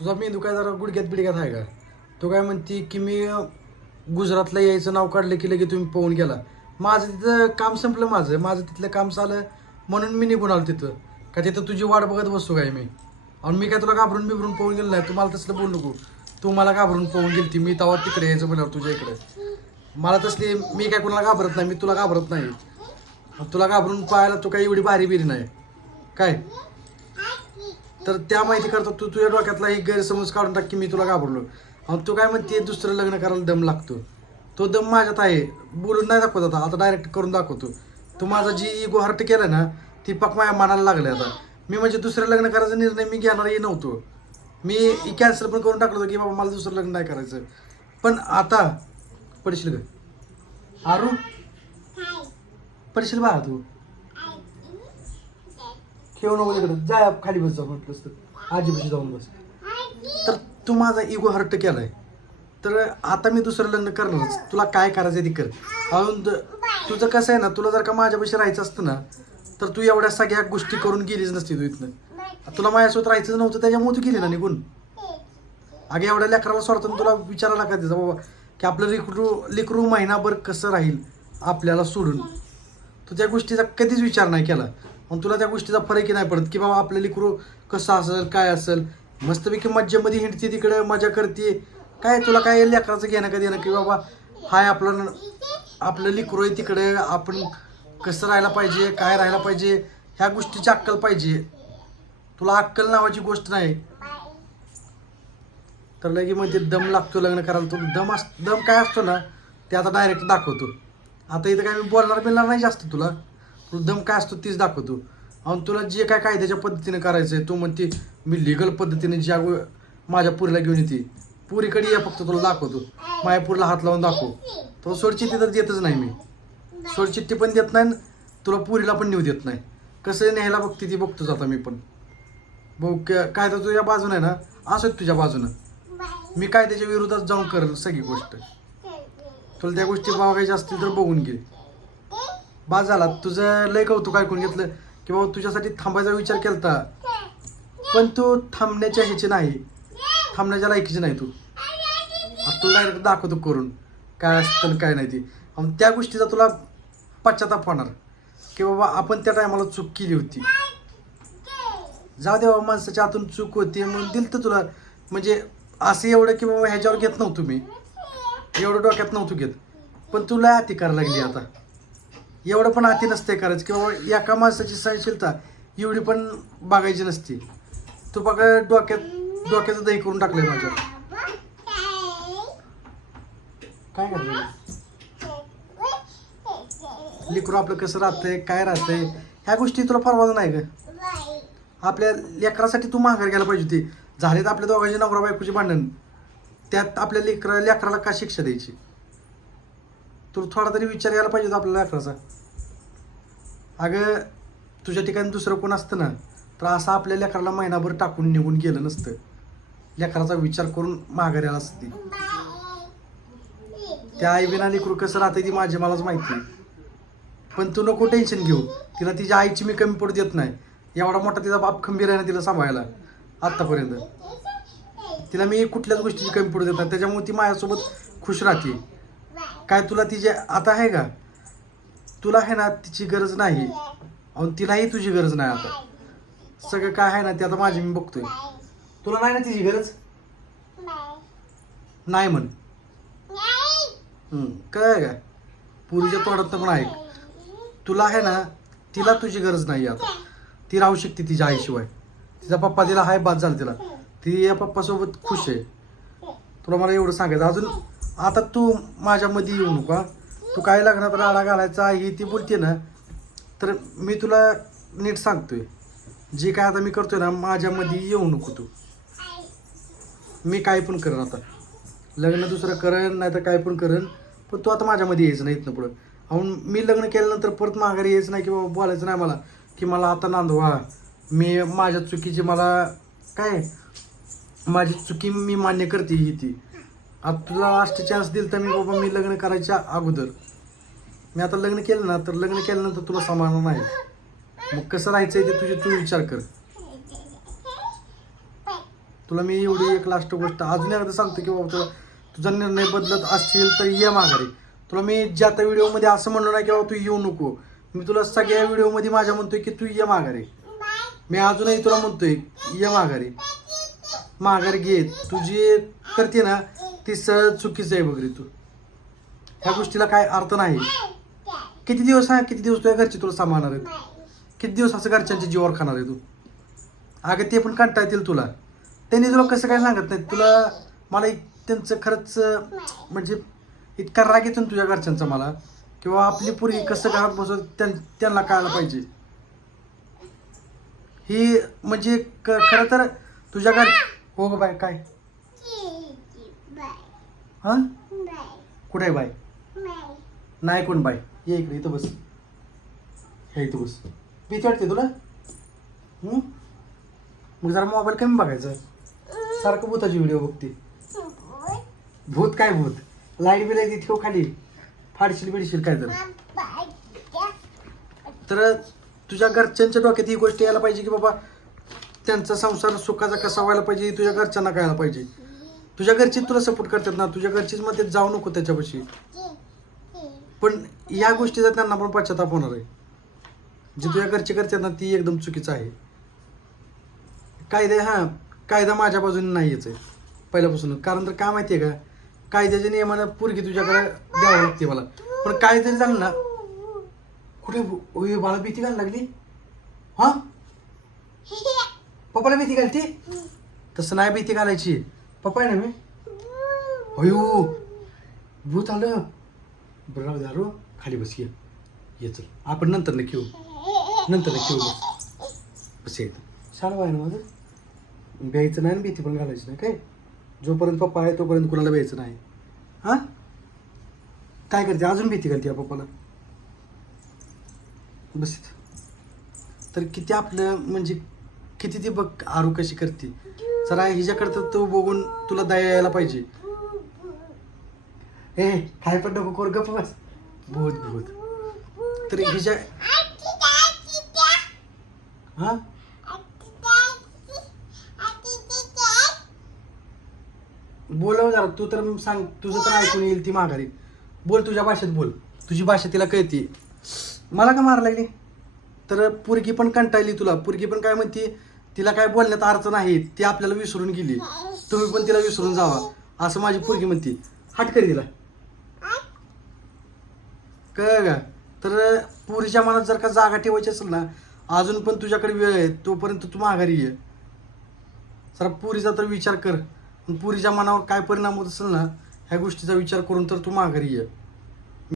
तुझा मेंदू काय जरा गुडघ्यात बिडघ्यात आहे का? तो काय म्हणते की मी गुजरातला यायचं नाव काढलं की लगे तुम्ही पोहून गेला. माझं तिथं काम संपलं माझं. माझं तिथलं काम चालं म्हणून मी निघून आलो तिथं. का तिथं तुझी वाट बघत बसतो काय मी? आणि मी काय तुला घाबरून बिबरून पोहून गेलो नाही. तुम्हाला तसलं बोलू नको. तू मला घाबरून पोहून गेलती. मी तेव्हा तिकडे यायचं म्हणल्यावर तुझ्या इकडे. मला तसली मी काय कोणाला घाबरत नाही. मी तुला घाबरत नाही. तुला घाबरून पाहायला तू काही एवढी भारी बिरी नाही. काय? तर त्या माहिती करता तू तुझ्या डोक्यातला एक गैरसमज काढून टाक की मी तुला घाबरलो. आणि तू काय म्हणते दुसरं लग्न करायला दम लागतो. तो दम माझ्यात आहे. बोलून नाही दाखवत आता. आता डायरेक्ट करून दाखवतो. तू माझा जी इगो हर्ट केला ना ती पक माझ्या मनाला लागले आता. मी म्हणजे दुसरं लग्न करायचा निर्णय मी घेणारही नव्हतो. मी कॅन्सल पण करून टाकलो की बाबा मला दुसरं लग्न नाही करायचं. पण आता पडशील का? आरू? पडशील बा तू. खेळू नको तिकडं. जाय खाली बस जाऊन म्हटलंस तर आजीपाशी जाऊन बस. तर तू माझा इगो हर्ट केलाय. तर आता मी दुसरं लग्न करणारच. तुला काय करायचं ते कर. अजून तुझं कसं आहे ना तुला जर का माझ्यापाशी राहायचं असतं ना तर तू एवढ्या सगळ्या गोष्टी करून गेलीच नसती तू इथनं. तुला माझ्यासोबत राहायचं नव्हतं त्याच्यामुळे तू गेली ना निघून. अगे एवढ्या लेकराला सोडताना तुला विचारायला का त्याचा बाबा की आपलं लिकरू लिकरू महिनाभर कसं राहील आपल्याला सोडून? तू त्या गोष्टीचा कधीच विचार नाही केला. मग तुला त्या गोष्टीचा फरकही नाही पडत? की बाबा आपलं लेकरू कसं असेल काय असेल? मस्तपैकी मज्जेमध्ये हिंडते तिकडे मजा करते. काय तुला काय लेकराचं घेणं का देणं? की बाबा हाय आपलं आपलं लेकरू आहे तिकडे आपण कसं राहायला पाहिजे काय राहायला पाहिजे ह्या गोष्टीची अक्कल पाहिजे. तुला अक्कल नावाची गोष्ट नाही. तर लगे म्हणजे दम लागतो लग्न करायला. तो दम अस दम काय असतो ना ते आता डायरेक्ट दाखवतो. आता इथं काय मी बोलणार बिलणार नाही जास्त तुला. तुला काय असतो तीच दाखवतो. आणि तुला जे काय कायद्याच्या पद्धतीने करायचं आहे तू म्हणते मी लिगल पद्धतीने ज्या माझ्या पुरीला घेऊन येते. पुरीकडे ये फक्त तुला दाखवतो. माझ्या पुरीला हात लावून दाखव. तो सोडचिठ्ठी तर देतच नाही मी. सोडचिठ्ठी पण देत नाही तुला पुरीला पण नेऊ देत नाही. कसं न्यायला बघते ती बघतोच आता मी पण. भाऊ काय तर तुझ्या बाजूनं आहे ना? असं तुझ्या बाजूनं. मी काय त्याच्या विरोधात जाऊन करेल सगळी गोष्ट. तुला त्या गोष्टी बघायच्या असतील तर बघून घे. बा झाला. तुझं लय कौतुक ऐकून घेतलं की बाबा तुझ्यासाठी थांबायचा विचार केलता. पण तू थांबण्याच्या ह्याची नाही. थांबण्याच्या लायकीची नाही तू. तुला डायरेक्ट दाखवतो करून. काय असतं काय नाही ती. त्या गोष्टीचा तुला पश्चाताप होणार. की बाबा आपण त्या टायमाला चूक केली होती. जाऊ दे बाबा माणसाच्या आतून चूक होती म्हणून दिलं तर तुला. म्हणजे असं एवढं की बाबा ह्याच्यावर घेत नव्हतो मी. एवढं डोक्यात नव्हतो घेत. पण तुला ती करायला लागली आता. एवढं पण अति नसते करायचं. किंवा एका माणसाची सहनशीलता एवढी पण बघायची नसती. तू बघा डोक्यात डोक्याचं दही करून टाकलंय माझ्या. काय करायचं? लेकरू आपलं कसं राहतंय काय राहतंय ह्या गोष्टी तुला परवाच नाही का आपल्या लेकरासाठी तू माघार घ्यायला पाहिजे होती. झाले तर आपल्या दोघांची नवरा बायकोची भांडण. त्यात आपल्या लेकरा लेकराला का शिक्षा द्यायची? तर थोडा तरी विचार यायला पाहिजे आपल्याला आपल्या लेकराचा. अगं तुझ्या ठिकाणी दुसरं कोण असतं ना तर असं आपल्या लेकराला महिनाभर टाकून निघून गेलं नसतं. लेकराचा विचार करून माघार यायला असते. त्या आई बिना कसं राहते ती माझी मलाच माहिती. पण तू नको टेन्शन घेऊ. तिला तिच्या आईची मी कमी पडू देत नाही. एवढा मोठा तिचा बाप खंबीर आहे ना तिला सांभाळायला आत्तापर्यंत. तिला मी कुठल्याच गोष्टीची कमी पडू देत नाही. त्याच्यामुळे ती माझ्यासोबत खुश राहते. काय तुला तिचे आता आहे का? तुला आहे ना तिची गरज नाही. आणि तिलाही तुझी गरज नाही आता. सगळं काय आहे ना ते आता माझी मी बघतोय. तुला नाही ना तिची गरज? नाही म्हण. हम्म, काय का? पुरीच्या तोडात पण ऐक तुला आहे ना तिला तुझी गरज नाही आता. ती राहू शकते तिच्या आईशिवाय. तिचा पप्पा तिला हाय बाद झाला तिला. ती या पप्पासोबत खुश आहे. तुला मला एवढं सांगायचं अजून आता तू माझ्यामध्ये येऊ नका तू काय लग्नात राडा घालायचा ही ती बोलते ना तर मी तुला नीट सांगतोय. जे काय आता मी करतोय ना माझ्यामध्ये येऊ नको तू. मी काय पण करेन आता. लग्न दुसरं करेन नाही तर काय पण करेन पण तू आता माझ्यामध्ये यायचं नाही इथनं पुढं. अहून मी लग्न केल्यानंतर परत माघारी यायचं नाही की बाबा बोलायचं नाही मला की मला आता नांदवा. मी माझ्या चुकीची मला काय? माझी चुकी मी मान्य करते ही ती. आता तुला लास्ट चान्स दिल तर मी बाबा मी लग्न करायच्या अगोदर. मी आता लग्न केलं ना तर लग्न केल्यानंतर तुला सांभाळणार नाही. मग कसं राहायचं ते तुझे तू विचार कर. तुला मी एवढी एक लास्ट गोष्ट अजून एकदा सांगतो की बाबा तुला तुझा निर्णय बदलत असतील तर ये माघारी. तुला मी ज्या त्या व्हिडिओमध्ये असं म्हणलो नाही की बाबा तू येऊ नको. मी तुला सगळ्या व्हिडिओमध्ये माझ्या म्हणतोय की तू ये माघारी. मी अजूनही तुला म्हणतोय ये माघारी. माघारी घे. तुझी करते ना ती सहज चुकीचं आहे बघ तू ह्या गोष्टीला काय अर्थ नाही. किती दिवस आहे किती दिवस तुझ्या घरचे तुला सांभाळणार आहेत? किती दिवस असं घरच्यांच्या जीवावर खाणार आहे तू? अगं ते पण कंटाळतील तुला. त्यांनी तुला कसं काय सांगत नाही तुला मला इत- त्यांचं खरंच म्हणजे इतका राग येतो ना तुझ्या घरच्यांचा मला किंवा आपली पुरी कसं घरात बसवत त्यां त्यांना कळायला पाहिजे. ही म्हणजे क- खरं तर तुझ्या घर हो. ग बाय काय? हा? कुठे आहे बाय नाही. कोण बाय ये इकडे इथं बस. हे इथं बस. भीती वाटते तुला? मग जरा मोबाईल कमी बघायचा. सारखं भूताची व्हिडिओ बघते. भूत काय भूत? लाइट बिल येते ठेव खाली. फाडशील बिडशील काय तर. तर तुझ्या घरच्यांच्या डोक्यात ही गोष्ट यायला पाहिजे की बाबा त्यांचा संसार सुखाचा कसा व्हायला पाहिजे तुझ्या घरच्यांना कळायला पाहिजे. तुझ्या घरची तुला सपोर्ट करतात ना? तुझ्या घरचीच मध्ये जाऊ नको त्याच्यापाशी. पण या गोष्टीचा त्यांना पण पश्चाताप होणार आहे. जे तुझ्या घरचे करतात ना ती एकदम चुकीचं आहे. कायदा हा कायदा माझ्या बाजूने नाहीच आहे पहिल्यापासून. कारण तर काय माहिती आहे का? कायद्याच्या नियमानं पोरगी तुझ्याकडे द्यावं लागते मला. पण काय जरी झालं ना कुठे मला भीती घालायला लागली? हा? पप्पाला भीती घालते? तसं नाही भीती घालायची. पप्पा आहे ना मी अयो भूत आलं बरं राहू द्या खाली बस ये ये चल आपण नंतर न खेळू नंतर न खेळू बस बस येत छान आहे ना माझं भ्यायचं नाही आणि भीती पण घालायची नाही काय जोपर्यंत पप्पा आहे तोपर्यंत कुणाला ब्यायचं नाही हां काय करते अजून भीती घालते या पप्पाला बस इथं. तर किती आपलं म्हणजे किती ती बघ आरू कशी करते जरा हिच्याकडे तर तू बघून तुला दया यायला पाहिजे. ए काय पण नको कोर गप्प बस. भूत भूत. तर हिच्या हा? बोलव जरा तू तर सांग तुझं तर ऐकून येईल ती माघारी. बोल तुझ्या भाषेत बोल. तुझी भाषा तिला कळते. मला का मार लागली तर पुरगी पण कंटाळली तुला. पुरगी पण काय म्हणते? तिला काय बोलण्यात अर्थ नाही ती आपल्याला विसरून गेली. तुम्ही पण तिला विसरून जावा असं माझी पोरगी म्हणते. हटकरी तिला. कळ का? तर पुरीच्या मनात जर का जागा ठेवायची असेल ना अजून पण तुझ्याकडे वेळ आहे तोपर्यंत तू माघारी ये. जरा पुरीचा तर विचार कर. पुरीच्या मनावर काय परिणाम होत असेल ना ह्या गोष्टीचा विचार करून तर तू माघारी ये.